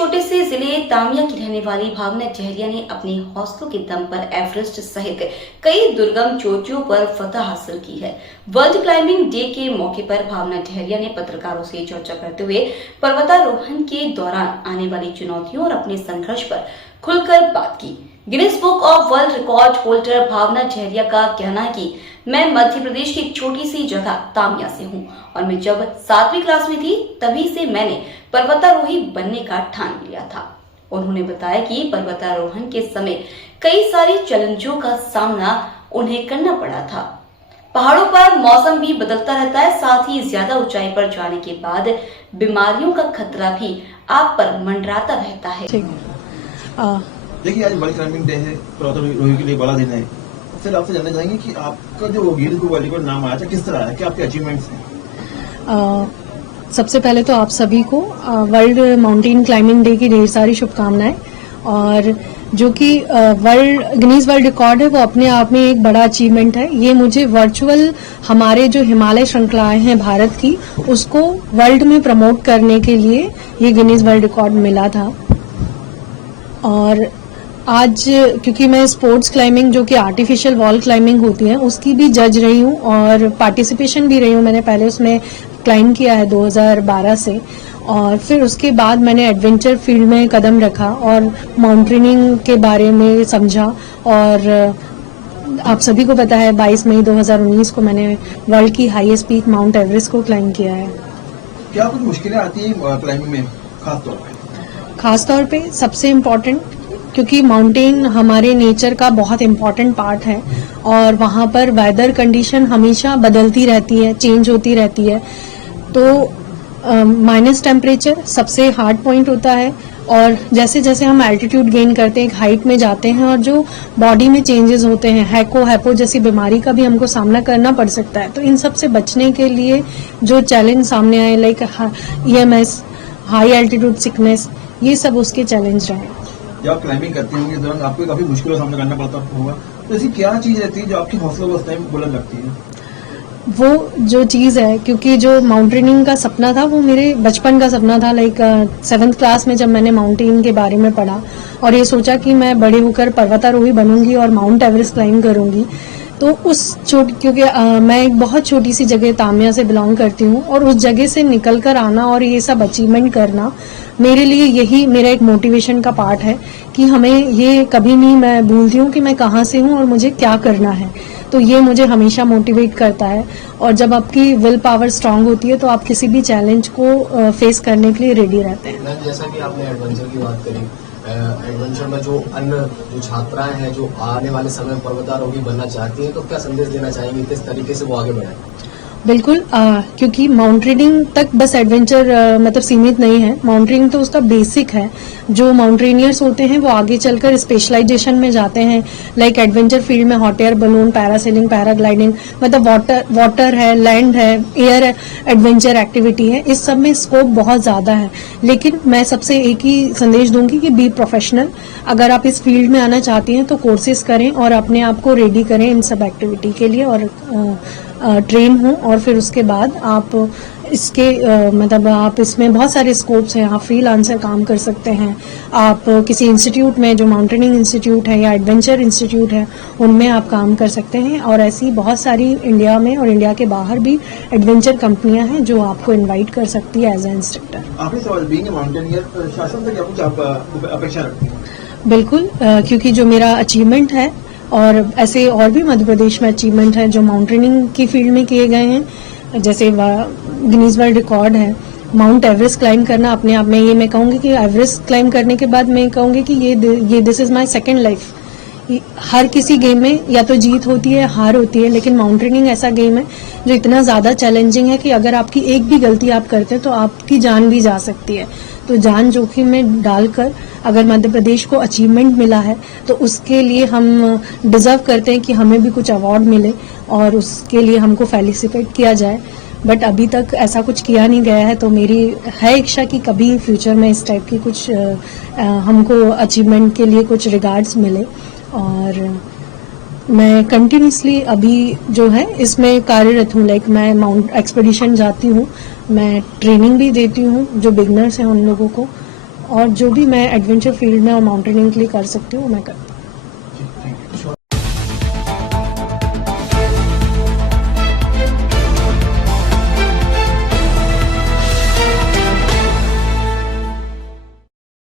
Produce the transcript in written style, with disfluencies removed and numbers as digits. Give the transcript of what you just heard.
छोटे से जिले तामिया की रहने वाली भावना टहरिया ने अपने हौसलों के दम पर एवरेस्ट सहित कई दुर्गम चोटियों पर फतह हासिल की है। वर्ल्ड क्लाइंबिंग डे के मौके पर भावना टहरिया ने पत्रकारों से चर्चा करते हुए पर्वतारोहण के दौरान आने वाली चुनौतियों और अपने संघर्ष पर खुलकर बात की। Guinness book of world record holder Bhavna Tehria का कहना है कि मैं मध्य प्रदेश की एक छोटी सी जगह तामिया से हूँ और मैं जब 7वीं क्लास में थी तभी से मैंने पर्वतारोही बनने का ठान लिया था। उन्होंने बताया कि पर्वतारोहण के समय कई सारे चैलेंजों का सामना उन्हें करना पड़ा था। पहाड़ों पर मौसम भी बदलता रहता है, साथ ही ज्यादा ऊंचाई पर जाने के बाद बीमारियों का खतरा भी आप पर मंडराता रहता है। देखिए, आज वर्ल्ड क्लाइंबिंग डे है, पर्वतारोही के लिए बड़ा दिन है। फिर आपसे जानना चाहेंगे कि आपका जो गिनीज बुक वर्ल्ड रिकॉर्ड नाम आया था किस तरह आया, क्या आपके अचीवमेंट्स हैं? सबसे पहले तो आप सभी को वर्ल्ड माउंटेन क्लाइंबिंग डे की ढेर सारी शुभकामनाएं। और जो कि गिनीज वर्ल्ड रिकॉर्ड है वो अपने आप में एक बड़ा अचीवमेंट है। ये मुझे वर्चुअल हमारे जो हिमालय श्रृंखलाएं हैं भारत की, उसको वर्ल्ड में प्रमोट करने के लिए ये गिनीज वर्ल्ड रिकॉर्ड मिला था। और आज क्योंकि मैं स्पोर्ट्स क्लाइंबिंग जो कि आर्टिफिशियल वॉल क्लाइंबिंग होती है उसकी भी जज रही हूँ और पार्टिसिपेशन भी रही हूँ। मैंने पहले उसमें क्लाइंब किया है 2012 से, और फिर उसके बाद मैंने एडवेंचर फील्ड में कदम रखा और माउंटेनिंग के बारे में समझा। और आप सभी को पता है 22 मई 2019 को मैंने वर्ल्ड की हाईएस्ट पीक माउंट एवरेस्ट को क्लाइंब किया है। क्या कुछ मुश्किलें आती है क्लाइंबिंग में खास तौर पे सबसे इम्पोर्टेंट, क्योंकि माउंटेन हमारे नेचर का बहुत इम्पोर्टेंट पार्ट है और वहाँ पर वेदर कंडीशन हमेशा बदलती रहती है, चेंज होती रहती है। तो माइनस टेम्परेचर सबसे हार्ड पॉइंट होता है। और जैसे जैसे हम एल्टीट्यूड गेन करते हैं, एक हाइट में जाते हैं और जो बॉडी में चेंजेस होते हैं, हैको जैसी बीमारी का भी हमको सामना करना पड़ सकता है। तो इन सब से बचने के लिए जो चैलेंज सामने आए, like EMS, high altitude sickness, ये सब उसके चैलेंज रहे। जब आप क्लाइंबिंग करते होंगे इस दौरान आपको काफी मुश्किलों का सामना करना पड़ता होगा, तो ऐसी क्या चीज रहती है जो आपके हौसलों को उस टाइम बुलंद रखती है? वो जो चीज़ है, क्योंकि जो माउंटेनिंग का सपना था वो मेरे बचपन का सपना था। लाइक 7th क्लास में जब मैंने माउंटेन के बारे में पढ़ा और ये सोचा कि मैं बड़े होकर पर्वतारोही बनूंगी और माउंट एवरेस्ट क्लाइंब करूंगी, तो क्योंकि मैं एक बहुत छोटी सी जगह तामिया से बिलोंग करती हूँ और उस जगह से निकल कर आना और ये सब अचीवमेंट करना मेरे लिए यही मेरा एक मोटिवेशन का पार्ट है कि हमें ये कभी नहीं मैं भूलती हूँ कि मैं कहाँ से हूँ और मुझे क्या करना है। तो ये मुझे हमेशा मोटिवेट करता है। और जब आपकी विल पावर स्ट्रांग होती है तो आप किसी भी चैलेंज को फेस करने के लिए रेडी रहते हैं। जैसा कि आपने एडवेंचर की बात करी, एडवेंचर में जो अन्य जो छात्राएं हैं जो आने वाले समय में पर्वतारोही बनना चाहती हैं, तो क्या संदेश देना चाहेंगे, किस तरीके से वो आगे बढ़े? बिल्कुल, क्योंकि माउंटेनिंग तक बस एडवेंचर मतलब सीमित नहीं है। माउंटेनिंग तो उसका बेसिक है। जो माउंटेनियर्स होते हैं वो आगे चलकर स्पेशलाइजेशन में जाते हैं, लाइक एडवेंचर फील्ड में hot air balloon, parasailing, paragliding, मतलब वाटर है, लैंड है, एयर एडवेंचर एक्टिविटी है। इस सब में स्कोप बहुत ज्यादा है। लेकिन मैं सबसे एक ही संदेश दूंगी कि बी प्रोफेशनल। अगर आप इस फील्ड में आना चाहती हैं तो कोर्सेज करें और अपने आप को रेडी करें इन सब एक्टिविटी के लिए और ट्रेन हो। और फिर उसके बाद आप इसके मतलब आप इसमें बहुत सारे स्कोप्स हैं। आप फ्रीलांसर काम कर सकते हैं, आप किसी इंस्टीट्यूट में जो माउंटेनिंग इंस्टीट्यूट है या एडवेंचर इंस्टीट्यूट है उनमें आप काम कर सकते हैं। और ऐसी बहुत सारी इंडिया में और इंडिया के बाहर भी एडवेंचर कंपनियां हैं जो आपको इन्वाइट कर सकती है एज ए इंस्ट्रक्टर। आपने सवाल बीइंग ए माउंटेनियर, शासन से क्या कुछ आप अपेक्षा रखते हैं? बिल्कुल, क्योंकि जो मेरा अचीवमेंट है और ऐसे और भी मध्य प्रदेश में अचीवमेंट है जो माउंटेनिंग की फील्ड में किए गए हैं, जैसे गिनीज वर्ल्ड रिकॉर्ड है माउंट एवरेस्ट क्लाइंब करना। अपने आप में ये मैं कहूँगी कि एवरेस्ट क्लाइंब करने के बाद मैं कहूँगी कि ये this is my second life. हर किसी गेम में या तो जीत होती है, हार होती है, लेकिन माउंटेनिंग ऐसा गेम है जो इतना ज्यादा चैलेंजिंग है कि अगर आपकी एक भी गलती आप करते हैं तो आपकी जान भी जा सकती है। तो जान जोखिम में डालकर अगर मध्य प्रदेश को अचीवमेंट मिला है तो उसके लिए हम डिजर्व करते हैं कि हमें भी कुछ अवार्ड मिले और उसके लिए हमको फेलिसिटेट किया जाए। बट अभी तक ऐसा कुछ किया नहीं गया है, तो मेरी है इच्छा कि कभी फ्यूचर में इस टाइप की कुछ हमको अचीवमेंट के लिए कुछ रिगार्ड्स मिले। और मैं कंटिन्यूसली अभी जो है इसमें कार्यरत हूँ। लाइक मैं माउंट एक्सपेडिशन जाती हूँ, मैं ट्रेनिंग भी देती हूँ जो बिगनर्स हैं उन लोगों को, और जो भी मैं एडवेंचर फील्ड में और माउंटेनिंग के लिए कर सकती हूँ वो मैं करती हूँ।